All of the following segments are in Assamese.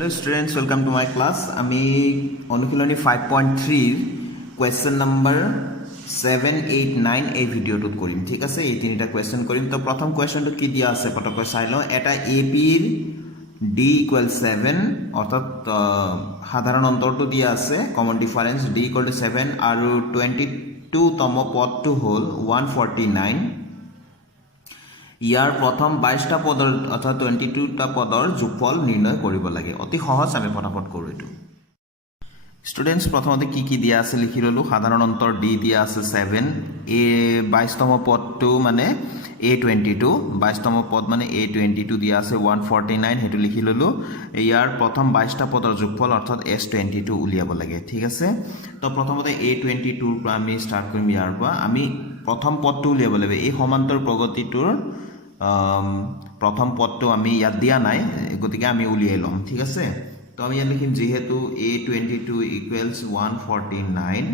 Hello students, welcome to my class. আমি অনুশীলনী 5.3 question number 7, 8, 9 এই ভিডিওটোত কৰিম ঠিক আছে এই তিনিটা কোৱেশ্চন কৰিম তো প্ৰথম কোৱেশ্চনটো কি দিয়া আছে পটকৈ চাই লওঁ এটা AP ৰ d = 7 অৰ্থাৎ সাধাৰণ অন্তৰটো দিয়া আছে কমন ডিফাৰেন্স d = 7 আৰু 22 তম পদটো হ'ল 149 ইয়াৰ প্ৰথম 22টা পদৰ অৰ্থাৎ 22টা পদৰ যোগফল নিৰ্ণয় কৰিব লাগে অতি সহজ আমি ফটাফট কৰো এটো স্টুডেন্টস প্ৰথমতে কি দিয়া আছে লিখি ললো সাধাৰণ অন্তৰ d দিয়া আছে 7 a 22তম পদটো মানে a22 22তম পদ মানে a22 দিয়া আছে 149 হেতু লিখি ললো ইয়াৰ প্ৰথম 22টা পদৰ যোগফল অৰ্থাৎ s22 উলিয়াব লাগে ঠিক আছে তো প্ৰথমতে a22 ৰ পৰা আমি স্টাৰ্ট কৰিম ইয়াৰ পৰা আমি প্ৰথম পদটো উলিয়াব লাগে এই সমান্তৰ প্ৰগতিটোৰ প্ৰথম পদটো আমি ইয়াত দিয়া নাই গতিকে আমি উলিয়াই লম ঠিক আছে তো আমি ইয়াত লিখিম যেহেতু a22 = 149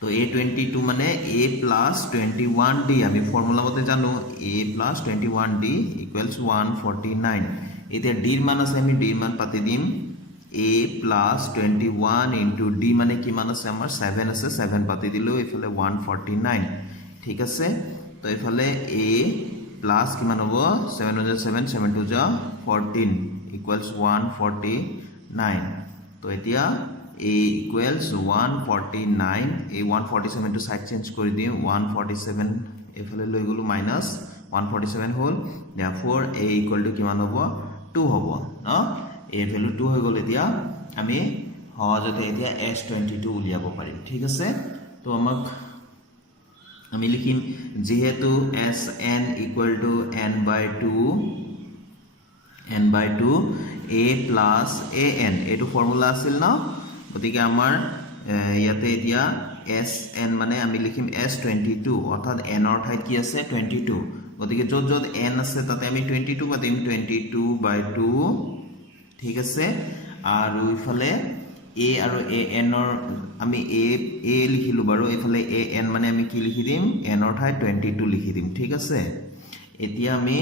তো a22 মানে a + 21d আমি ফৰ্মুলা মতে জানো a + 21d = 149 এতিয়া d ৰ মান আছে আমি d ৰ মান পাতি দিম a + 21 * d মানে কিমান আছে আমাৰ 7 আছে 7 পাতি দিলো এফালে 149 ঠিক আছে তো এফালে a প্লাস কিমান হ'ব 7 * 7 7 * 2 14 = 149 তো এতিয়া a = 149 এই 147 টো সাইড চেঞ্জ কৰি দিম 147 এফালে লৈ গলো মাইনাস 147 হ'ল therefore a = কিমান হ'ব 2 হ'ব ন a ভ্যালু 2 হৈ গল এতিয়া আমি সহজতে এতিয়া s22 উলিয়াব পাৰিম ঠিক আছে তো আমাক আমি লিখিম যেহেতু sn = n/2 a + an এটো ফৰ্মুলা আছিল ন গতিকে আমাৰ ইয়াতে এতিয়া sn মানে আমি লিখিম s22 অৰ্থাৎ n অৰ ঠাইত কি আছে 22 গতিকে যত যত n আছে তাতে আমি 22 পাতিম 22/2 ঠিক আছে আৰু ইফালে a আৰু an ৰ আমি a লিখিলো বাৰু ইফালে an মানে আমি কি লিখি দিম n ৰ ঠাইত 22 লিখি দিম ঠিক আছে এতিয়া আমি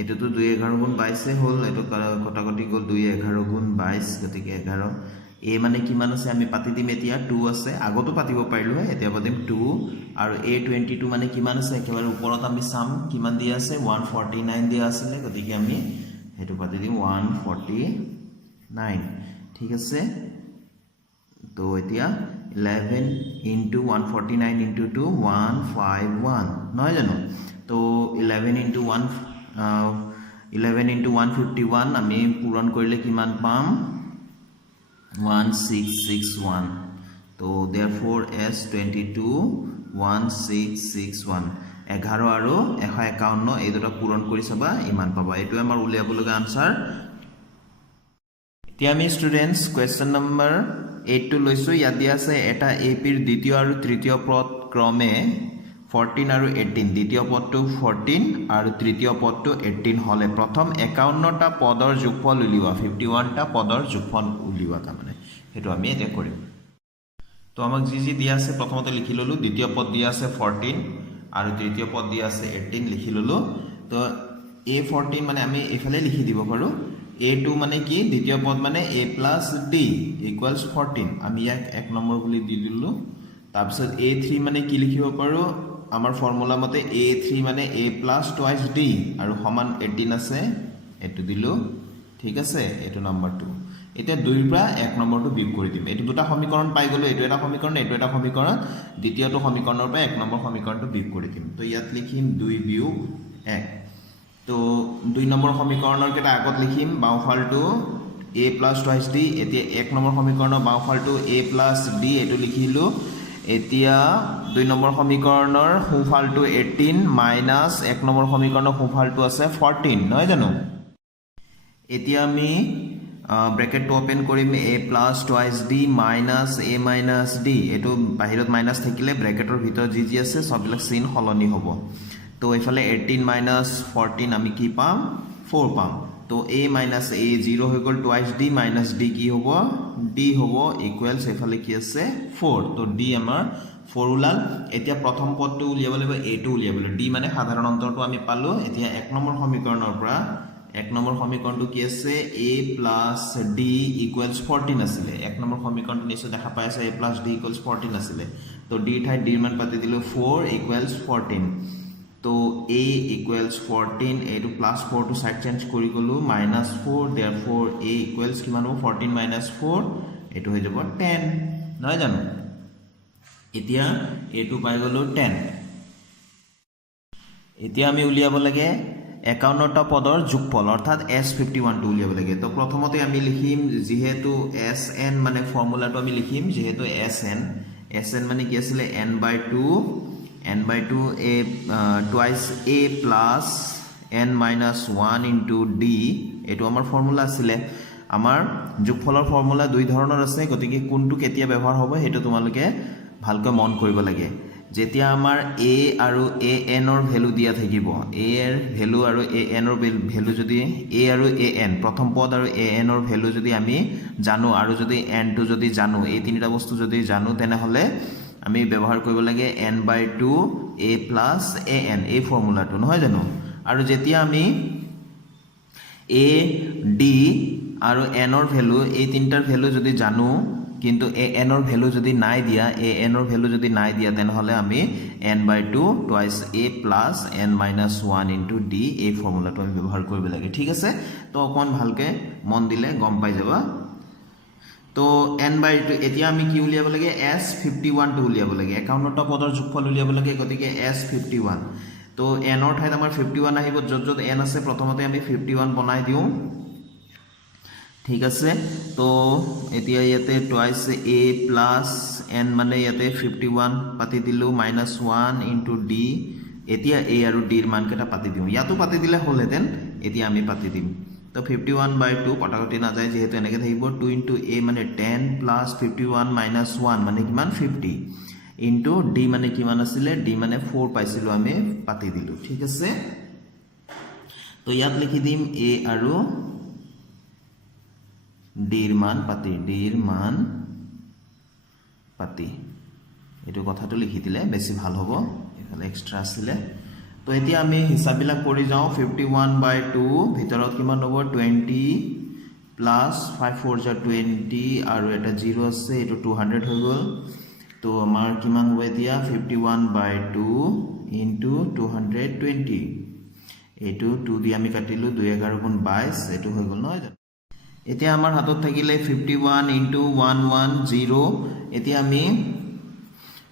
এটোটো 2 11 গুণ 22 হ'ল এটো কটাকটি গল 2 11 গুণ 22 গতিকে 11 a মানে কিমান আছে আমি পাতি দিম এতিয়া 2 আছে আগতো পাতিব পাৰিলো এতিয়া পাতিম 2 আৰু a22 মানে কিমান আছে একেবাৰে ওপৰত আমি চাম কিমান দিয়া আছে 149 দিয়া আছে গতিকে আমি হেতু পাতি দিম 149 ঠিক আছে তো এতিয়া 11 * 149 * 2 151 নহয় জানো তো 11 * 151 আমি পূৰণ কৰিলে কিমান পাম 1661 তো therefore s22 1661 11 আৰু 151 এই দুটা পূৰণ কৰি চাবা ইমান পাবা এটো আমাৰ উলিয়াব লগা আনসাৰ এতিয়া আমি স্টুডেন্টস কোৱেশ্চন নম্বৰ 8 টো লৈছো ইয়াত দিয়া আছে এটা AP ৰ দ্বিতীয় আৰু তৃতীয় পদ ক্ৰমে 14 আৰু 18 দ্বিতীয় পদটো 14 আৰু তৃতীয় পদটো 18 হলে প্ৰথম 51টা পদৰ যোগফল উলিওৱা 51টা পদৰ যোগফল উলিওৱা তাৰমানে হেতু আমি এটা কৰিম তো আমাক যি দিয়া আছে প্ৰথমতে লিখি ললো দ্বিতীয় পদ দিয়া আছে 14 আৰু তৃতীয় পদ দিয়া আছে 18 লিখি ললো তো a14 মানে আমি এফালে লিখি দিব পাৰো a2 মানে কি দ্বিতীয় পদ মানে a + d = 14 আমি ইয়াক 1 নম্বৰ বুলি দি দিলো তাৰপিছত a3 মানে কি লিখিব পাৰো আমাৰ ফৰ্মুলা মতে a3 মানে a + twice d আৰু সমান 18 আছে এটো দিলো ঠিক আছে এটো নম্বৰ 2 এটা 2 ৰ পৰা 1 নম্বৰটো বিয়োগ কৰি দিম এটো দুটা সমীকৰণ পাই গলো এটো এটা সমীকৰণ এটো এটা সমীকৰণ দ্বিতীয়টো সমীকৰণৰ পৰা 1 নম্বৰ সমীকৰণটো বিয়োগ কৰি দিম তো ইয়াত লিখিম 2 বিয়োগ 1 তো 2 নম্বৰ সমীকৰণৰ কেটা আগত লিখিম বাওফালটো a + twice d এতিয়া 1 নম্বৰ সমীকৰণৰ বাওফালটো a + d এটো লিখিলো এতিয়া 2 নম্বৰ সমীকৰণৰ সোঁফালটো 18 মাইনাস 1 নম্বৰ সমীকৰণৰ সোঁফালটো আছে 14 নহয় জানো এতিয়া আমি ব্ৰেকেটটো ওপেন কৰিম a + twice d minus a minus d এটো বাহিৰত মাইনাস থাকিলে ব্ৰেকেটৰ ভিতৰত যি আছে সববিলাক চিন হলনি হ'ব তো এফালে 18 minus 14 আমি কি পাম 4 পাম তো a minus a 0 হৈ গল twice d minus d কি হ'ব d হ'ব ইকুৱেলস এফালে কি আছে 4 তো d আমাৰ 4 উলাল এতিয়া প্ৰথম পদটো উলিয়াব লাগিব a2 উলিয়াব লাগিব d মানে সাধাৰণ অন্তৰটো আমি পালো এতিয়া 1 নম্বৰ সমীকৰণৰ পৰা 1 নম্বৰ সমীকৰণটো কি আছে a + d = 14 আছিল 1 নম্বৰ সমীকৰণটো নিশ্চয় দেখা পাই আছে a + d = 14 আছিল তো d ঠাইত d মান পাতি দিলো 4 = 14 তো a = 14 এটো +4 টু সাইড চেঞ্জ কৰি গলো -4 therefore a = কিমান হ'ব 14 - 4 এটো হৈ যাব 10 নহয় জানো এতিয়া এটো পাই গলো 10 এতিয়া আমি উলিয়াব লাগে 51টা পদৰ যোগফল অৰ্থাৎ s51 টো উলিয়াব লাগে তো প্ৰথমতে আমি লিখিম যেহেতু sn মানে ফৰ্মুলাটো আমি লিখিম যেহেতু sn মানে কি আছিল n/2 a twice a plus n minus 1 into d এটো আমাৰ ফৰ্মুলা আছিল আমাৰ যোগফলৰ ফৰ্মুলা দুই ধৰণৰ আছে গতিকে কোনটো কেতিয়া ব্যৱহাৰ হ'ব হেতু তোমালোকে ভালকৈ মন কৰিব লাগে যেতিয়া আমাৰ a আৰু an ৰ ভ্যালু দিয়া থাকিব a এৰ ভ্যালু আৰু an ৰ ভ্যালু যদি a আৰু an প্ৰথম পদ আৰু an ৰ ভ্যালু যদি আমি জানো আৰু যদি n টো যদি জানো এই তিনিটা বস্তু যদি জানো তেনে হলে আমি ব্যৱহাৰ কৰিব লাগে n/2 a plus an এই ফৰ্মুলাটো নহয় জানো আৰু যেতিয়া আমি a d আৰু n ৰ ভ্যালু এই তিনটাৰ ভ্যালু যদি জানো কিন্তু an ৰ ভ্যালু যদি নাই দিয়া an ৰ ভ্যালু যদি নাই দিয়া তেন হলে আমি n/2 twice a plus n minus 1 into d এই ফৰ্মুলাটো আমি ব্যৱহাৰ কৰিব লাগে ঠিক আছে তো অকন ভালকে মন দিলে গম পাই যাবা তো n/2 এতিয়া আমি কি উলিয়াব লাগে s51 টো উলিয়াব লাগে 51টা পদৰ যোগফল উলিয়াব লাগে গতিকে s51 তো n ৰ ঠাইত আমাৰ 51 আহিব যত যত n আছে প্ৰথমতে আমি 51 বনাই দিও ঠিক আছে তো এতিয়া ইয়াতে টুৱাইস a plus n মানে ইয়াতে 51 পাতি দিলো -1 into d এতিয়া a আৰু d ৰ মান কেটা পাতি দিও ইয়াতো পাতি দিলে হলহেতেন এতিয়া আমি পাতি দিম তো 51/2 পটাকটি না যায় যেহেতু এনেকে থাকিব 2 into a মানে 10 plus 51 minus 1 মানে কিমান 50 into d মানে কিমান আছিল d মানে 4 পাইছিলো আমি পাতি দিলো ঠিক আছে তো ইয়াত লিখি দিম a আৰু d ৰ মান পাতি এটো কথাটো লিখি দিলে বেছি ভাল হ'ব এফালে এক্সট্ৰা আছিল তো এতিয়া আমি হিসাববিলাক কৰি যাও 51/2 ভিতৰত কিমান হ'ব 20 plus 5 4 * 20 আৰু এটা 0 আছে এটো 200 হৈ গল তো আমাৰ কিমান হ'ব এতিয়া 51/2 into 220 এটো 2 দি আমি কাটিলো 2 11 গুণ 22 এটো হৈ গল নহয় এতিয়া আমাৰ হাতত থাকিলে 51 into 110 এতিয়া আমি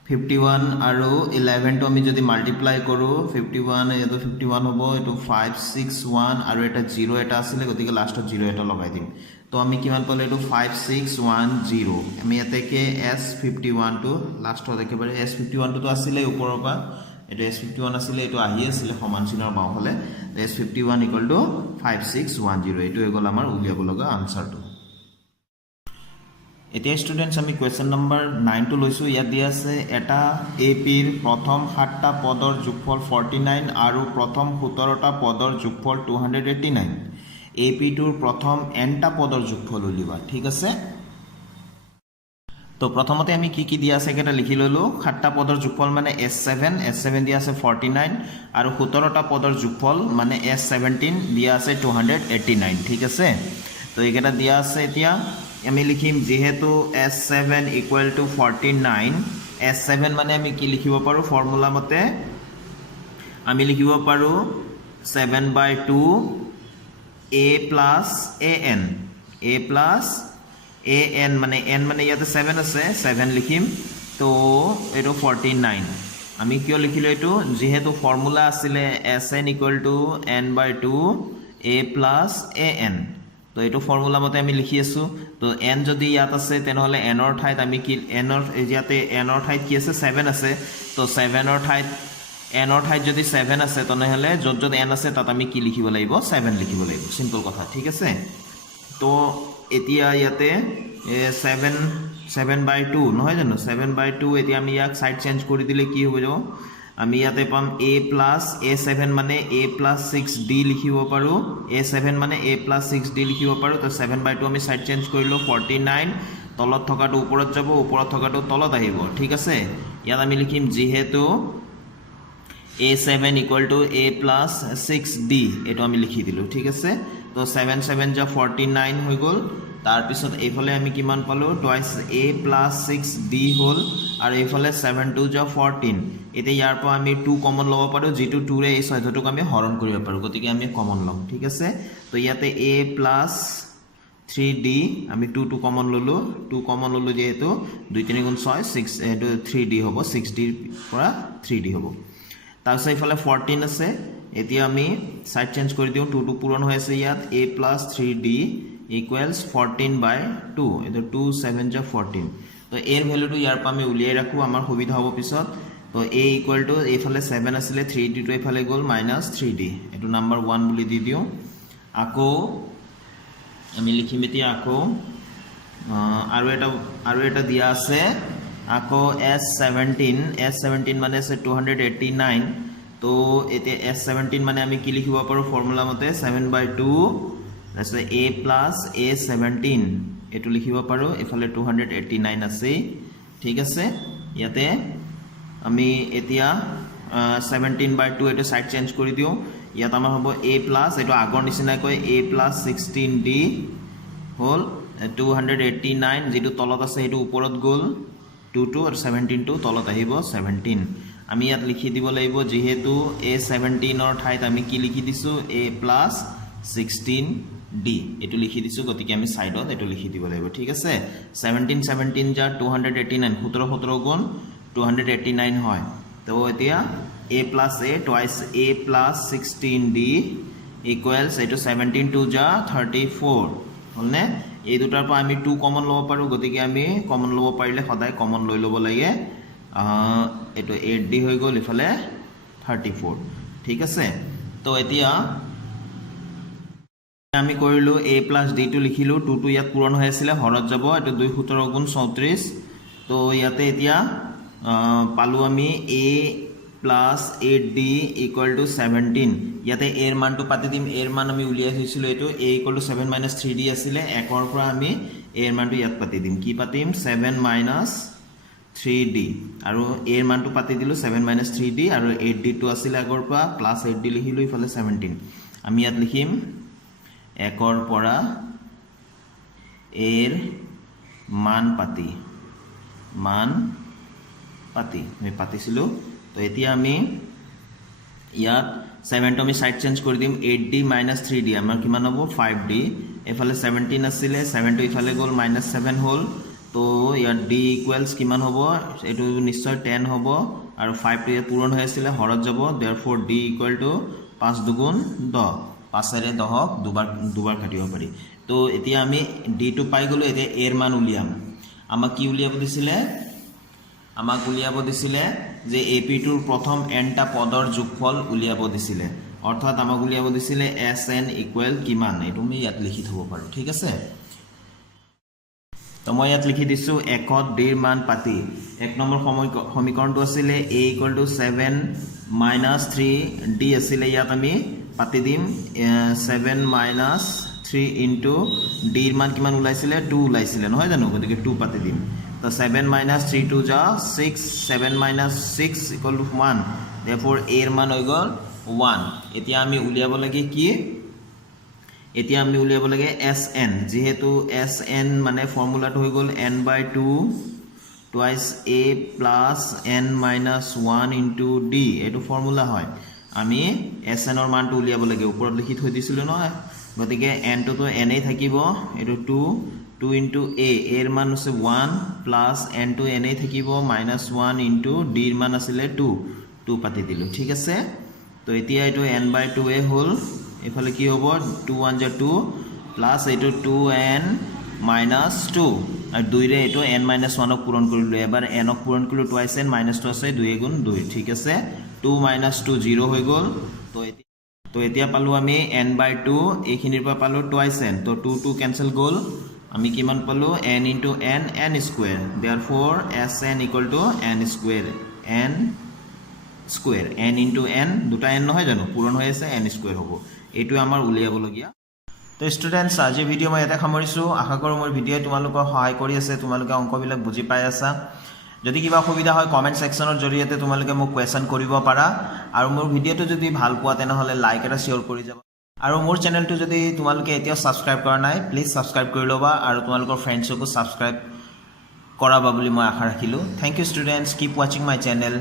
51 আৰু 11 টো আমি যদি মাল্টিপ্লাই কৰো 51 এটো 51 হ'ব এটো 561 আৰু এটা 0 এটা আছিল গতিকে লাষ্টত 0 এটা লগাই দিম তো আমি কিমান পালে এটো 5610 আমি এতেকে s51 টো লাষ্টত একেবাৰে s51 টো আছিল ওপৰৰ পৰা এটো s51 আছিল এটো আহি আছিল সমান চিনৰ বাওফালে s51 = 5610 এটো হৈ গল আমাৰ উলিয়াব লগা আনসাৰটো এতিয়া স্টুডেন্টস আমি কোয়েশ্চন নম্বৰ 9 টো লৈছো ইয়াত দিয়া আছে এটা এপি ৰ প্ৰথম 7টা পদৰ যোগফল 49 আৰু প্ৰথম 17টা পদৰ যোগফল 289 এপি টোৰ প্ৰথম nটা পদৰ যোগফল উলিওৱা ঠিক আছে তো প্ৰথমতে আমি কি দিয়া আছে এটা লিখি ললো 7টা পদৰ যোগফল মানে s7 দিয়া আছে 49 আৰু 17টা পদৰ যোগফল মানে s17 দিয়া আছে 289 ঠিক আছে তো এইকেটা দিয়া আছে এতিয়া আমি লিখিম যেহেতু s7 = 49 s7 মানে আমি কি লিখিব পাৰো ফৰ্মুলা মতে আমি লিখিব পাৰো 7/2 a plus an মানে n মানে ইয়াতে 7 আছে 7 লিখিম তো এটো 49 আমি কিয় লিখিলো এটো যেহেতু ফৰ্মুলা আছিল sn = n/2 a plus an তো এটো ফৰ্মুলা মতে আমি লিখি আছো তো n যদি ইয়াত আছে তেন হলে n ৰ ঠাইত আমি কি n ৰ ইয়াতে n ৰ ঠাইত কি আছে 7 আছে তো 7 ৰ ঠাইত n ৰ ঠাইত যদি 7 আছে তনে হলে যত যত n আছে তাত আমি কি লিখিব লাগিব 7 লিখিব লাগিব সিম্পল কথা ঠিক আছে তো এতিয়া ইয়াতে 7/2 নহয় জানো 7/2 এতিয়া আমি ইয়াক সাইড চেঞ্জ কৰি দিলে কি হ'ব যাব আমি ইয়াতে পাম a plus a7 মানে a plus 6d লিখিব পাৰো a7 মানে a plus 6d লিখিব পাৰো তো 7/2 আমি সাইড চেঞ্জ কৰিলো 49 তলত থকাটো ওপৰত যাব ওপৰত থকাটো তলত আহিব ঠিক আছে ইয়াত আমি লিখিম যেহেতু a7 equal to a plus 6d এটো আমি লিখি দিলো ঠিক আছে তো 7 7 যা 49 হৈ গল তার পিছত এইফালে আমি কিমান পালো twice a plus 6d hall R এইফালে 7 2 যা 14 এতে ইয়াৰ পৰা আমি 2 কমন লব পাৰো যেটো 2 ৰে এই চৈধ্যটোক আমি হৰণ কৰিব পাৰো গতিকে আমি কমন লম ঠিক আছে তো ইয়াতে a প্লাস 3d আমি 2 2 কমন ললো যেহেতু 2 3 গুণ 6 6 এটো 3d হ'ব 6d পৰা 3d হ'ব তাৰপিছত ইফালে 14 আছে এতিয়া আমি সাইড চেঞ্জ কৰি দিও 2 2 পূৰণ হৈ আছে ইয়াত a plus 3d equals 14/2 এটো 2 7 যা 14 তো এর ভ্যালুটো ইয়াৰ পৰা আমি উলিয়াই ৰাখো আমাৰ সুবিধা হ'ব পিছত তো a ইকুয়াল টু এইফালে 7 আছিল 3d তো এইফালে গল -3d এটো নাম্বার 1 বুলি দি দিও আকৌ আমি লিখিম এতিয়া আকৌ আৰু এটা দিয়া আছে আকৌ s17 মানে আছে 289 তো এতে s17 মানে আমি কি লিখিব পাৰো ফৰ্মুলা মতে 7/2 আছে a plus a17 এটো লিখিব পাৰো এফালে 289 আছে ঠিক আছে ইয়াতে আমি এতিয়া 17/2 এটো সাইড চেঞ্জ কৰি দিও ইয়াত আমাৰ হ'ব a plus এটো আগৰ নিচিনা কই a plus 16d হল 289 যেটো তলত আছে এটো ওপৰত গল 2 আৰু 17 টো তলত আহিব 17 আমি ইয়াত লিখি দিব লাগিব যেহেতু a17 অৰ ঠাইত আমি কি লিখি দিছো a plus 16d এটো লিখি দিছো গতিকে আমি সাইডত এটো লিখি দিব লাগিব ঠিক আছে 17 17 যা 289 17 17 গুণ 289 হয় তো এতিয়া a plus a twice a plus 16d equals এটো 17 2 যা 34 হলনে এই দুটাৰ পৰা আমি 2 কমন লব পাৰো গতিকে আমি কমন লব পাৰিলে সদায় কমন লৈ লব লাগে এটো 8d হৈ গল ইফালে 34 ঠিক আছে তো এতিয়া আমি কৰিলো a plus d টো লিখিলো 2 টো ইয়াত পূৰণ হৈ আছিল হৰত যাব এটো 2 17 গুণ 34 তো ইয়াতে এতিয়া পালো আমি a plus 8d equal to 17 ইয়াতে a এর মানটো পাতি দিম a এর মান আমি উলিয়াই থৈছিল এটো a equal to 7 minus 3d আছিল একৰ পৰা আমি a এৰ মানটো ইয়াত পাতি দিম কি পাতিম 7 minus 3d আৰু a এৰ মানটো পাতি দিলো 7 minus 3d আৰু 8d টো আছিল আগৰ পৰা প্লাস 8d লিখিলো ইফালে 17 আমি ইয়াত লিখিম একৰ পৰা এর মান পাতি আমি পাতিছিলো তো এতিয়া আমি ইয়াত 7 টো আমি সাইড চেঞ্জ কৰি দিম 8d minus 3d আমাৰ কিমান হ'ব 5d এফালে 17 আছিল 7 টো ইফালে গল -7 হল তো ইয়াত d ইকুয়ালস কিমান হ'ব এটো নিশ্চয় 10 হ'ব আৰু 5 টো ইয়াত পূৰণ হৈ আছিল হৰত যাব therefore d equal to 5 দুগুণ 10 5 ৰে 10 দুবাৰ কাটিব পাৰি তো এতিয়া আমি d টো পাই গলো এতিয়া a এৰ মান উলিয়াম আমাক কি উলিয়াব দিছিলে যে ap টোৰ প্ৰথম n টা পদৰ যোগফল উলিয়াব দিছিলে অৰ্থাৎ আমাক উলিয়াব দিছিলে sn ইকুৱেল কিমান এটো আমি ইয়াত লিখি থব পাৰো ঠিক আছে তো মই ইয়াত লিখি দিছো একত d ৰ মান পাতি এক নম্বৰ সমীকৰণটো আছিল a equal to 7 minus 3d আছিল ইয়াত আমি পাতি দিম 7 minus 3 into d ৰ মান কিমান ওলাইছিল 2 ওলাইছিল নহয় জানো গতিকে 2 পাতি দিম তো 7 minus 3 2 যা 6 7 minus 6 equal to 1 therefore a এর মান হৈ গল 1 এতিয়া আমি উলিয়াব লাগে কি এতিয়া আমি উলিয়াব লাগে sn যেহেতু sn মানে ফর্মুলাটো হৈ গল n/2 twice a plus n minus 1 into d এটো ফর্মুলা হয় আমি sn এর মানটো উলিয়াব লাগে ওপৰত লিখি থৈ দিছিল নহয় গতিকে n টো n এই থাকিব এটো 2 into a এর মান আছে 1 plus n to n এই থাকিব -1 into d এর মান আছিল 2 পাতি দিলো ঠিক আছে তো এতিয়া এটো n/2 এ হল এফালে কি হ'ব 2 1 যা 2 প্লাস এটো 2n - 2 আর 2 রে এটো n - 1 ক পূরণ কৰিলো এবাৰ n ক পূৰণ কৰিলো টুৱাইস n -2 আছে 2 গুণ 2 ঠিক আছে 2 - 2 0 হৈ গল তো এতিয়া পালো আমি n/2 এইখিনিৰ পৰা পালো টুৱাইস n তো 2 2 ক্যান্সেল গল আমি কিমান পালো n into n square therefore sn equal to n square n into n দুটা n নহয় জানো পূৰণ হৈ আছে n square হ'ব এটো আমাৰ উলিয়াব লগিয়া তো স্টুডেন্টস আজি ভিডিও মই এটা সামৰিছো আশা কৰো মোৰ ভিডিও তোমালোকক সহায় কৰি আছে তোমালোকে অংকবিলাক বুজি পাই আছা যদি কিবা অসুবিধা হয় কমেণ্ট ছেকশ্যনৰ জৰিয়তে তোমালোকে মোক কুৱেশ্যন কৰিব পাৰা আৰু মোৰ ভিডিঅ'টো যদি ভাল পোৱা তেনেহ'লে লাইক এটা শ্বেয়াৰ কৰি যাবা আৰু মোৰ চেনেলটো যদি তোমালোকে এতিয়াও ছাবস্ক্ৰাইব কৰা নাই প্লিজ ছাবস্ক্ৰাইব কৰি ল'বা আৰু তোমালোকৰ ফ্ৰেণ্ডছকো ছাবস্ক্ৰাইব কৰাবা বুলি মই আশা ৰাখিলোঁ থেংক ইউ ষ্টুডেণ্টছ কিপ ৱাচিং মাই চেনেল